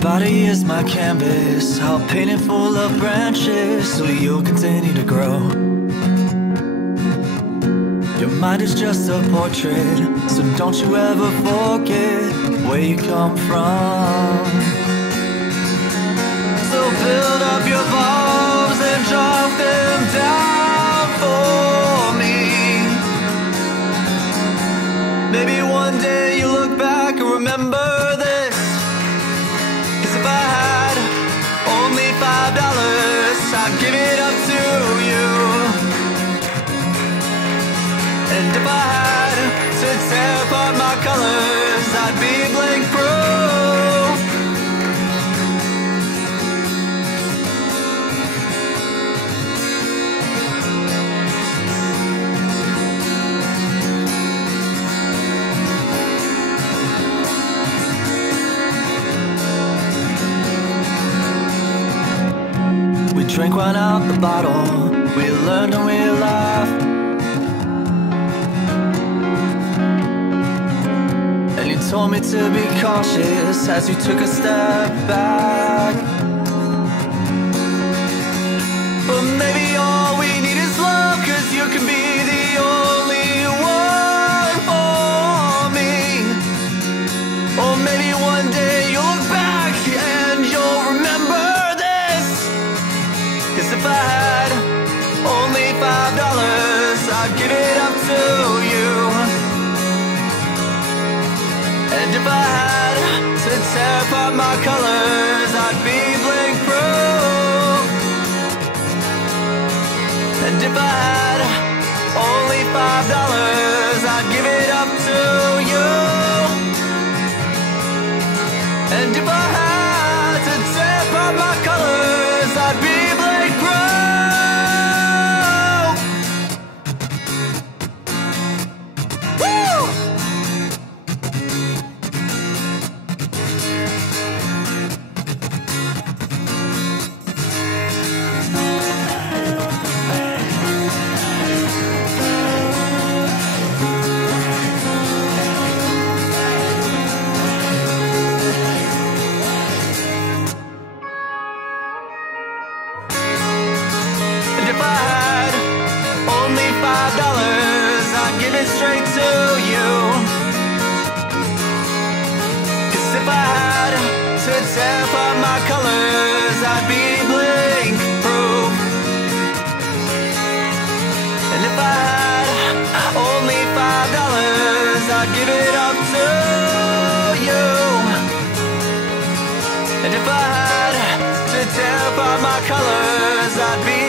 body is my canvas, I'll paint it full of branches so you'll continue to grow. Your mind is just a portrait, so don't you ever forget where you come from. So build up your bombs and drop them down for me. Maybe one day you look back and remember this. 'Cause if I had only $5, I'd give it up to you. And if I had to tear apart my colors, I'd be blank proof. We drank wine out the bottle, we learned and we laughed. And you told me to be cautious as you took a step back. But maybe all we need is love, 'cause you can be the only one for me. Or maybe one day you'll look back and you'll remember this. 'Cause if I had only $5, I'd give it up to you. And if I had to tear apart my colors, I'd be blank proof. And if I had only $5, I'd give it up to you. And if I had to tear apart my colors, I'd be blank proof. Woo! And if I had only $5, I'd give it straight to you. 'Cause if I had to tear apart my colors, I'd be blank proof. And if I had only $5, I'd give it up to you. And if I had to tear apart my colors, I'd be